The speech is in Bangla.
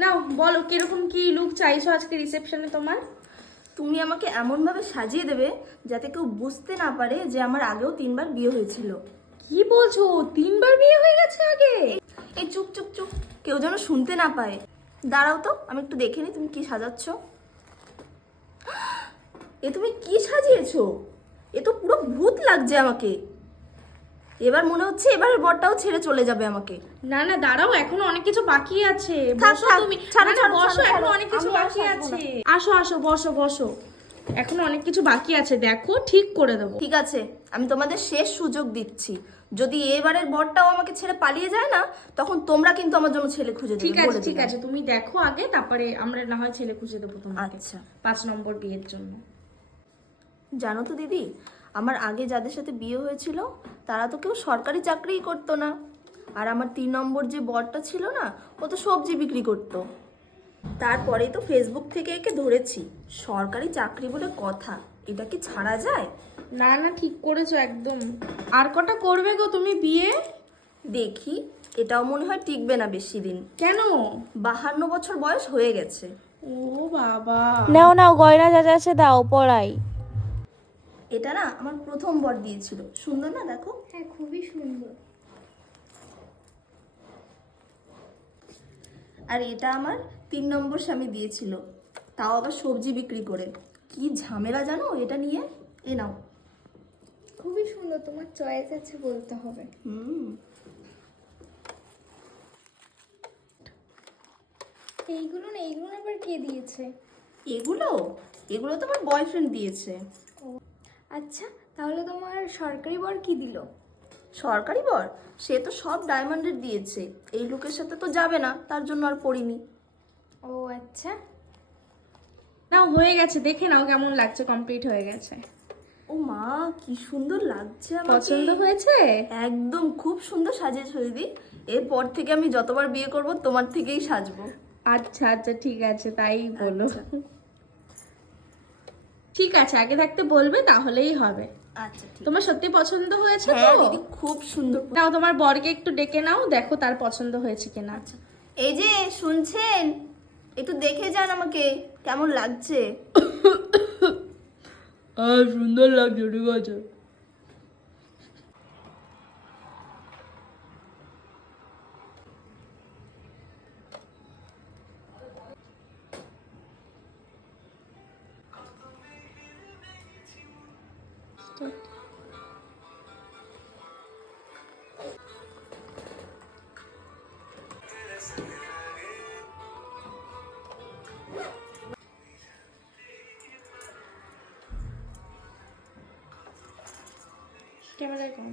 নাও বলো কিরকম কি লুক চাইছো আজকে রিসেপশনে তোমার? তুমি আমাকে এমনভাবে সাজিয়ে দেবে যাতে কেউ বুঝতে না পারে যে আমার আগেও 3বার বিয়ে হয়েছিল। কি বলছো, 3বার বিয়ে হয়ে গেছে আগে? এই চুপ চুপ চুপ, কেউ যেন শুনতে না পায়। দাঁড়াও তো, আমি একটু দেখে নিই তুমি কি সাজাচ্ছ। এ তুমি কি সাজিয়েছো? এ তো পুরো ভূত লাগছে আমাকে। এবার মনে হচ্ছে এবারের বরটাও ছেড়ে চলে যাবে আমাকে। না না দাঁড়াও, এখনো অনেক কিছু বাকি আছে। থাক, বসো থাক, তুমি। ছাড়ো, না না ছাড়ো, বসো, ছাড়ো, এখনো ছাড়ো। অনেক কিছু আমি আর বাকি সাজবো আছে। না। আসো আসো, বসো বসো। এখনো অনেক কিছু বাকি আছে, দেখো ঠিক করে দেবো। ঠিক আছে, আমি তোমাদের শেষ সুযোগ দিচ্ছি। যদি এবারের বরটাও আমাকে ছেড়ে পালিয়ে যায় না, তখন তোমরা কিন্তু আমার জন্য ছেলে খুঁজে দেবে, ঠিক আছে বলে ঠিক দিলাম। আছে, তুমি দেখো আগে, তারপরে আমরা না হয় ছেলে খুঁজে দেবো তোমাকে। আচ্ছা। 5 নম্বর বিয়ের জন্য। জানো তো দিদি, আমার আগে যাদের সাথে বিয়ে হয়েছিল তারা তো কেউ সরকারি চাকরিই করতো না। আর আমার 3 নম্বর যে বরটা ছিল না, ও তো সবজি বিক্রি করতো। তারপরেই তো ফেসবুক থেকে একে ধরেছি। সরকারি চাকরি বলে কথা, এটা কি ছাড়া যায়? না না ঠিক করেছো একদম। আর কটা করবে গো তুমি বিয়ে? দেখি, এটাও মনে হয় টিকবে না বেশি দিন। কেন? 52 বছর বয়স হয়ে গেছে। ও বাবা। নাও নাও, গয়না যা যা আছে দাও, পড়াই। এটা না আমার প্রথম বর দিয়েছিল, সুন্দর না দেখো। হ্যাঁ, খুবই সুন্দর। আর এটা আমার 3 নম্বর স্বামী দিয়েছিল, তাও আবার সবজি বিক্রি করে। কি ঝামেলা জানো এটা নিয়ে। এ নাও। খুবই সুন্দর, তোমার চয়েস আছে বলতে হবে। হুম। এইগুলো না, এইগুলো আবার কে দিয়েছে? এগুলো এগুলো তো আমার বয়ফ্রেন্ড দিয়েছে। আচ্ছা, তাহলে তোমার সরকারি বর কি দিল? সরকারি বর? সে তো সব ডায়মন্ডের দিয়েছে। এই লোকের সাথে তো যাবে না, তার জন্য আর পড়িনি। ও আচ্ছা। নাও হয়ে গেছে, দেখে নাও কেমন লাগছে, কমপ্লিট হয়ে গেছে। ও মা, কি সুন্দর লাগছে আমাকে। পছন্দ হয়েছে? একদম খুব সুন্দর সাজিয়েছো দিদি। এরপর থেকে আমি যতবার বিয়ে করব তোমার থেকেই সাজবো। আচ্ছা আচ্ছা ঠিক আছে, তাই বলো। আচ্ছা। ঠিক আছে, আগে থাকতে বলবে তাহলেই হবে। আচ্ছা ঠিক। তোমার সত্যি পছন্দ হয়েছে তো? হ্যাঁ দিদি, খুব সুন্দর। নাও তোমার বরকে একটু ডেকে নাও, দেখো তার পছন্দ হয়েছে কিনা। আচ্ছা, এই যে শুনছেন, একটু দেখে যান আমাকে কেমন লাগছে। সুন্দর লাগছে, ঠিক আছে। ক্যামেরায় কম।